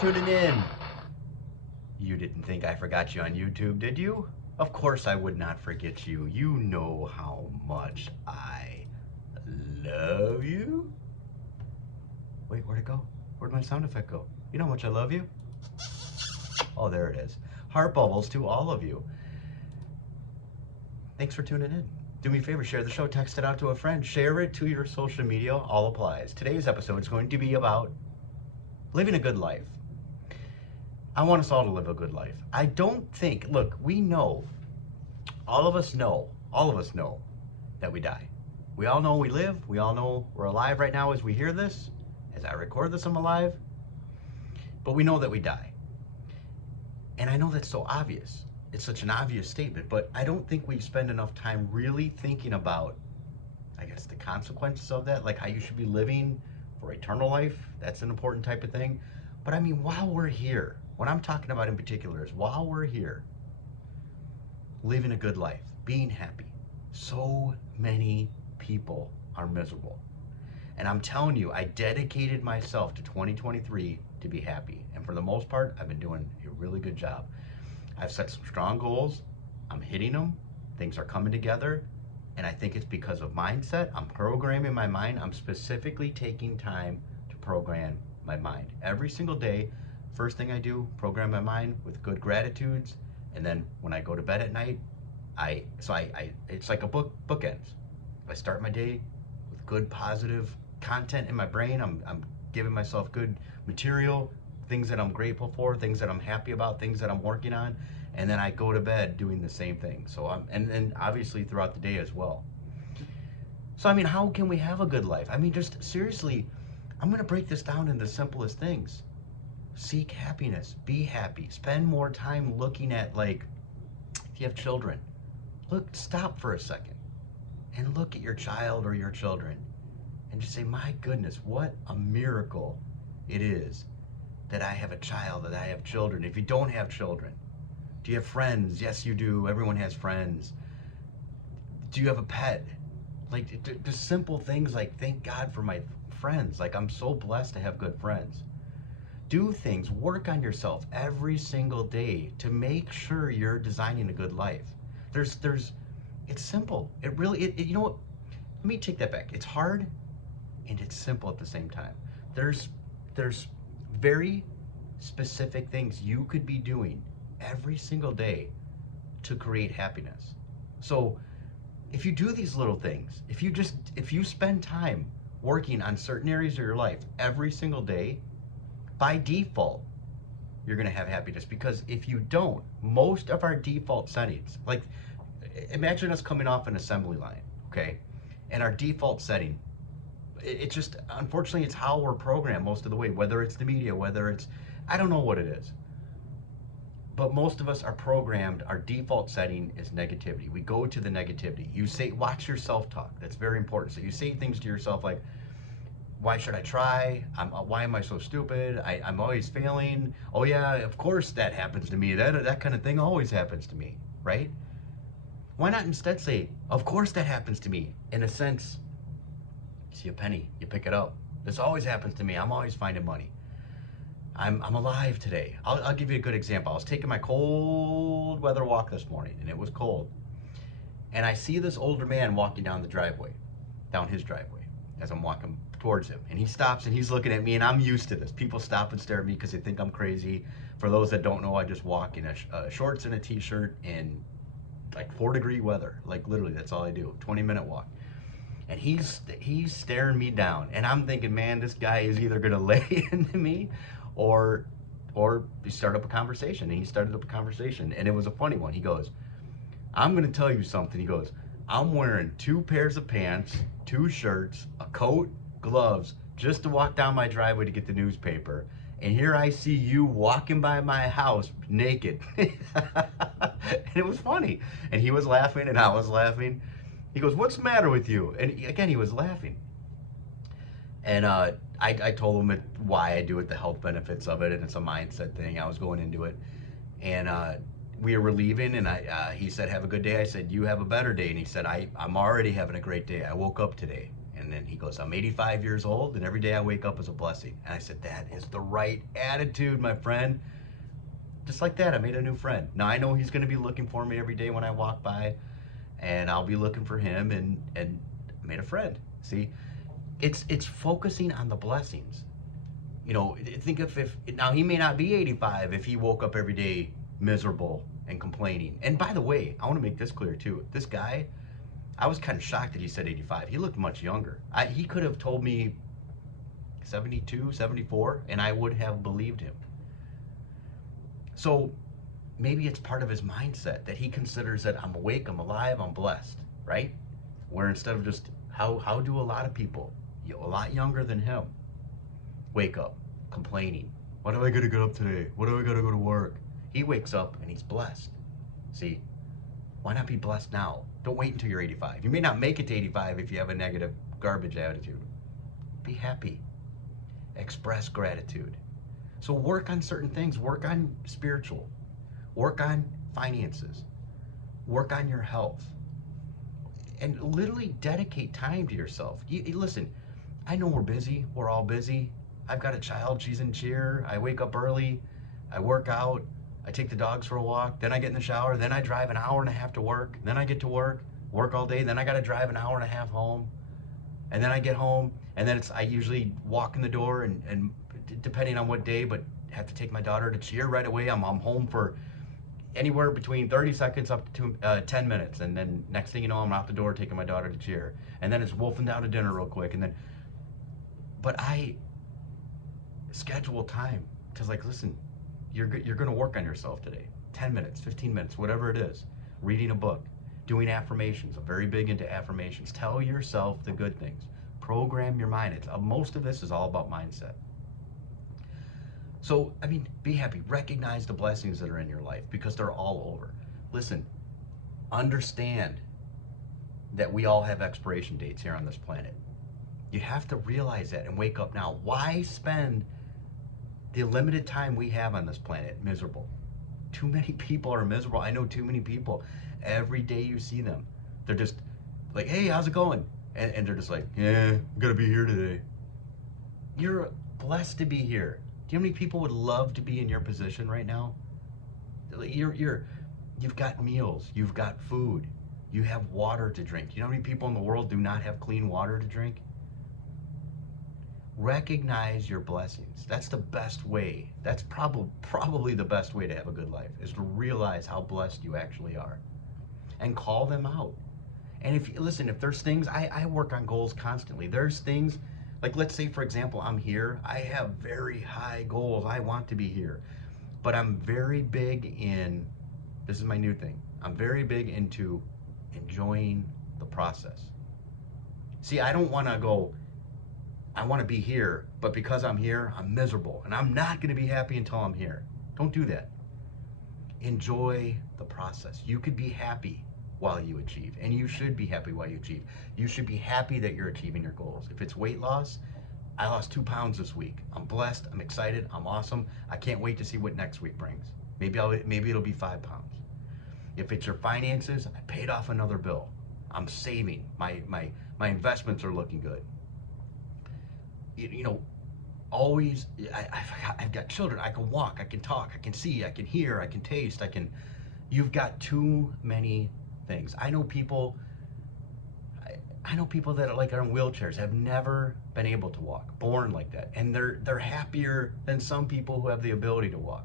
tuning in. You didn't think I forgot you on YouTube, did you? Of course I would not forget you. You know how much I love you. Wait, where'd it go? Where'd my sound effect go? You know how much I love you? Oh, there it is. Heart bubbles to all of you. Thanks for tuning in. Do me a favor, share the show, text it out to a friend, share it to your social media, all applies. Today's episode is going to be about living a good life. I want us all to live a good life. I don't think, look, we know, all of us know that we die. We all know we live. We all know we're alive right now as we hear this. As I record this, I'm alive. But we know that we die. And I know that's so obvious. It's such an obvious statement, but I don't think we spend enough time really thinking about, I guess, the consequences of that, like how you should be living for eternal life. That's an important type of thing. But I mean, while we're here, what I'm talking about in particular is while we're here, living a good life, being happy. So many people are miserable. And I'm telling you, I dedicated myself to 2023 to be happy. And for the most part, I've been doing a really good job. I've set some strong goals. I'm hitting them. Things are coming together. And I think it's because of mindset. I'm programming my mind. I'm specifically taking time to program my mind. Every single day, first thing I do, program my mind with good gratitudes. And then when I go to bed at night, it's like a bookends. I start my day with good positive content in my brain. I'm giving myself good material, things that I'm grateful for, things that I'm happy about, things that I'm working on, and then I go to bed doing the same thing. So and obviously throughout the day as well. So I mean, how can we have a good life? I mean, just seriously, I'm gonna break this down into the simplest things. Seek happiness, be happy, spend more time looking at, like, if you have children, stop for a second and look at your child or your children and just say, my goodness, what a miracle it is that I have a child, that I have children. If you don't have children, do you have friends? Yes, you do. Everyone has friends. Do you have a pet? Like, just simple things like, thank God for my friends. Like, I'm so blessed to have good friends. Do things, work on yourself every single day to make sure you're designing a good life. It's simple. It really, you know what? Let me take that back. It's hard and it's simple at the same time. There's very specific things you could be doing every single day to create happiness. So if you do these little things, if you spend time working on certain areas of your life every single day, by default, you're gonna have happiness. Because if you don't, most of our default settings, like, imagine us coming off an assembly line, okay? And our default setting, it just, unfortunately, it's how we're programmed most of the way, whether it's the media, whether it's, I don't know what it is. But most of us are programmed, our default setting is negativity. We go to the negativity. You say, watch your self-talk. That's very important. So you say things to yourself like, why should I try? Why am I so stupid? I'm always failing. Oh yeah, of course that happens to me. That kind of thing always happens to me, right? Why not instead say, of course that happens to me? In a sense, you see a penny, you pick it up. This always happens to me. I'm always finding money. I'm alive today. I'll give you a good example. I was taking my cold weather walk this morning, and it was cold. And I see this older man walking down his driveway, as I'm walking towards him. And he stops and he's looking at me, and I'm used to this. People stop and stare at me because they think I'm crazy. For those that don't know, I just walk in shorts and a t-shirt in like 4-degree weather. Like, literally, that's all I do. 20-minute walk. And he's staring me down, and I'm thinking, man, this guy is either gonna lay into me or start up a conversation. And he started up a conversation, and it was a funny one. He goes, I'm gonna tell you something. He goes, I'm wearing 2 pairs of pants, 2 shirts, a coat, gloves, just to walk down my driveway to get the newspaper. And here I see you walking by my house naked. And it was funny. And he was laughing, and I was laughing. He goes, what's the matter with you? And again, he was laughing. And I told him why I do it, the health benefits of it, and it's a mindset thing. I was going into it. And we were leaving, and he said, have a good day. I said, you have a better day. And he said, I'm already having a great day. I woke up today, And then he goes, I'm 85 years old, and every day I wake up is a blessing. And I said, that is the right attitude, my friend. Just like that, I made a new friend. Now I know he's going to be looking for me every day when I walk by, and I'll be looking for him, and made a friend. See, it's focusing on the blessings. You know, think if now he may not be 85 if he woke up every day miserable and complaining. And by the way, I want to make this clear too. This guy, I was kind of shocked that he said 85. He looked much younger. He could have told me 72, 74, and I would have believed him. So maybe it's part of his mindset that he considers that I'm awake, I'm alive, I'm blessed, right? Where instead of just how do a lot of people, a lot younger than him, wake up complaining, why do I gotta get up today? What do I gotta go to work? He wakes up and he's blessed. See, why not be blessed now? Don't wait until you're 85. You may not make it to 85 if you have a negative garbage attitude. Be happy. Express gratitude. So work on certain things. Work on spiritual. Work on finances. Work on your health. And literally dedicate time to yourself. Listen, I know we're busy. We're all busy. I've got a child. She's in cheer. I wake up early. I work out. I take the dogs for a walk. Then I get in the shower. Then I drive an hour and a half to work. Then I get to work all day. Then I got to drive an hour and a half home. And then I get home. And then I usually walk in the door and depending on what day, but have to take my daughter to cheer right away. I'm home for anywhere between 30 seconds up to 10 minutes. And then next thing you know, I'm out the door taking my daughter to cheer. And then it's wolfing down to dinner real quick. And then, but I schedule time because like, listen, you're going to work on yourself today. 10 minutes, 15 minutes, whatever it is. Reading a book, doing affirmations. I'm very big into affirmations. Tell yourself the good things. Program your mind. Most of this is all about mindset. So, I mean, be happy. Recognize the blessings that are in your life because they're all over. Listen, understand that we all have expiration dates here on this planet. You have to realize that and wake up now. Why spend the limited time we have on this planet miserable? Too many people are miserable. I know too many people. Every day you see them, they're just like, hey, how's it going? And they're just like, yeah, I'm gonna be here today. You're blessed to be here. Do you know how many people would love to be in your position right now? You've got meals, you've got food, you have water to drink. You know how many people in the world do not have clean water to drink? Recognize your blessings. That's the best way. That's probably the best way to have a good life, is to realize how blessed you actually are and call them out. And if there's things, I work on goals constantly. There's things, like let's say for example, I'm here. I have very high goals. I want to be here. But I'm very big in, this is my new thing, I'm very big into enjoying the process. See, I don't want to go, I want to be here, but because I'm here, I'm miserable. And I'm not going to be happy until I'm here. Don't do that. Enjoy the process. You could be happy while you achieve, and you should be happy while you achieve. You should be happy that you're achieving your goals. If it's weight loss, I lost 2 pounds this week. I'm blessed, I'm excited, I'm awesome. I can't wait to see what next week brings. Maybe it'll be 5 pounds. If it's your finances, I paid off another bill. I'm saving. My investments are looking good. You know, always, I've got children. I can walk, I can talk, I can see, I can hear, I can taste, you've got too many things. I know people that are in wheelchairs, have never been able to walk, born like that, and they're happier than some people who have the ability to walk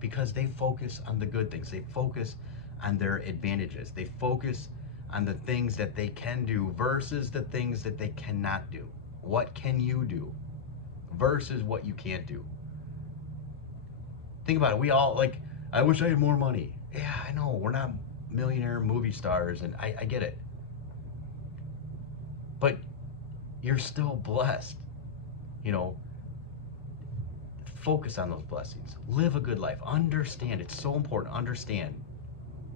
because they focus on the good things. They focus on their advantages. They focus on the things that they can do versus the things that they cannot do. What can you do versus what you can't do? Think about it. We all I wish I had more money. Yeah, I know. We're not millionaire movie stars, and I get it. But you're still blessed. You know, focus on those blessings. Live a good life. Understand. It's so important. Understand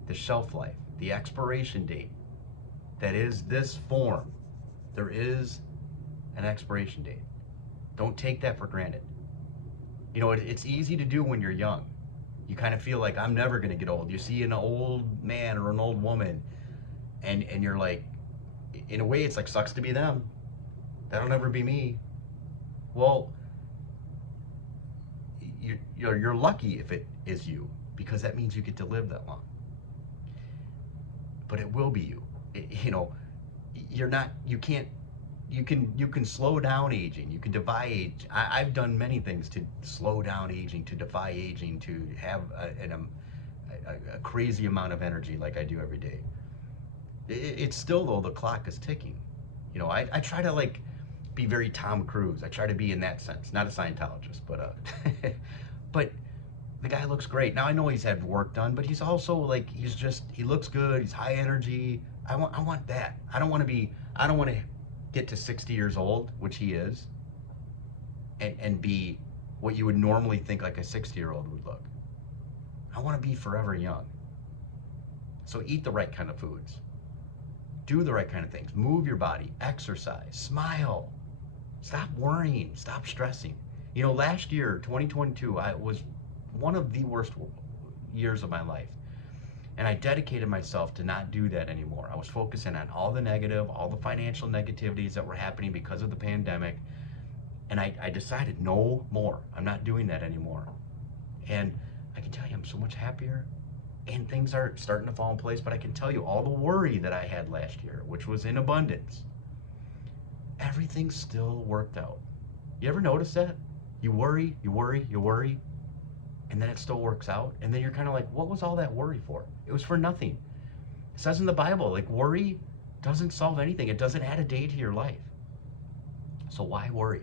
the shelf life, the expiration date that is this form. There is an expiration date. Don't take that for granted. You know, it's easy to do when you're young. You kind of feel like I'm never going to get old. You see an old man or an old woman and you're like, in a way it's like sucks to be them. That'll never be me. Well, you're lucky if it is you, because that means you get to live that long. But it will be you. You're not. You can't. You can slow down aging. You can defy age. I've done many things to slow down aging, to defy aging, to have a crazy amount of energy like I do every day. It's still, though, the clock is ticking. I try to like be very Tom Cruise. I try to be in that sense, not a Scientologist, but but the guy looks great. Now I know he's had work done, but he's also like he looks good. He's high energy. I want that. I don't want to get to 60 years old, which he is, and be what you would normally think like a 60-year-old would look. I want to be forever young. So eat the right kind of foods. Do the right kind of things. Move your body, exercise, smile. Stop worrying, stop stressing. Last year, 2022, I was one of the worst years of my life. And I dedicated myself to not do that anymore. I was focusing on all the negative, all the financial negativities that were happening because of the pandemic. And I decided no more. I'm not doing that anymore. And I can tell you, I'm so much happier. And things are starting to fall in place. But I can tell you, all the worry that I had last year, which was in abundance, everything still worked out. You ever notice that? You worry, you worry, you worry, and then it still works out. And then you're kind of like, what was all that worry for? It was for nothing. It says in the Bible, like, worry doesn't solve anything. It doesn't add a day to your life. So why worry?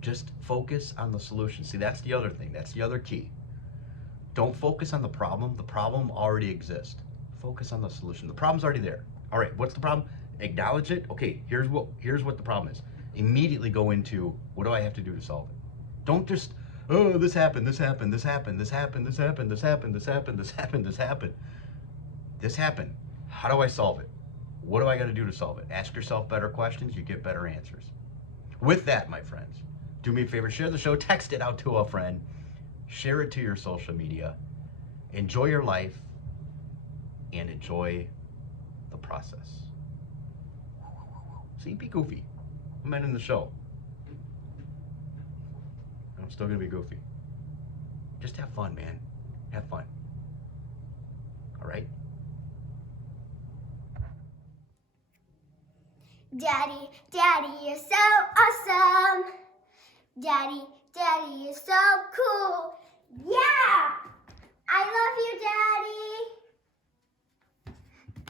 Just focus on the solution. See, that's the other thing. That's the other key. Don't focus on the problem. The problem already exists. Focus on the solution. The problem's already there. All right, what's the problem? Acknowledge it. Okay, here's what the problem is. Immediately go into, what do I have to do to solve it? Don't just, oh, this happened, this happened, this happened, this happened, this happened, this happened, this happened, this happened, this happened. This happened. How do I solve it? What do I got to do to solve it? Ask yourself better questions, you get better answers. With that, my friends, do me a favor, share the show, text it out to a friend, share it to your social media, enjoy your life, and enjoy the process. See, be goofy. I'm ending the show. I'm still gonna be goofy. Just have fun, man. Have fun. All right? Daddy, Daddy, you're so awesome. Daddy, Daddy, you're so cool. Yeah!